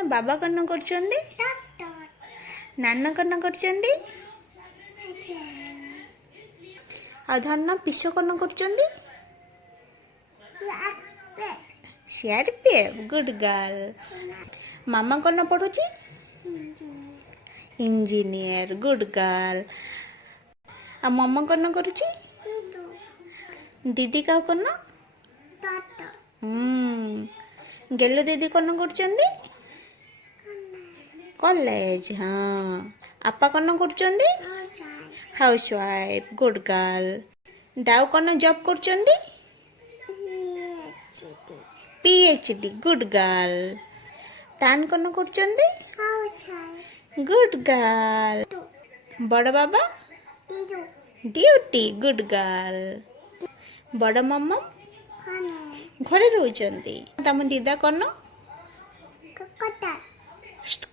ନା ବାବା କଣ କରୁଛନ୍ତି? ନାନା କଣ କରୁଛନ୍ତି? ଆଉ ଧନ ପିସ କଣ କରୁଛନ୍ତି? CRPF good girl. ମାମା କଣ ପଢୁଛି? Engineer good girl. आ मम्मा कौन करुची? दीदी का कौन? गेलो दीदी कौन करुचंदी? कॉलेज। हाँ आपा कौन करुचंदी? Housewife good girl. दाऊ कौन जॉब करुचंदी? PhD good girl. तान कौन करुचंदी? Good girl. बड़ बाबा? Duty good girl. बड़ मम्मा घरे रोचंदी। तम दीदा कौन?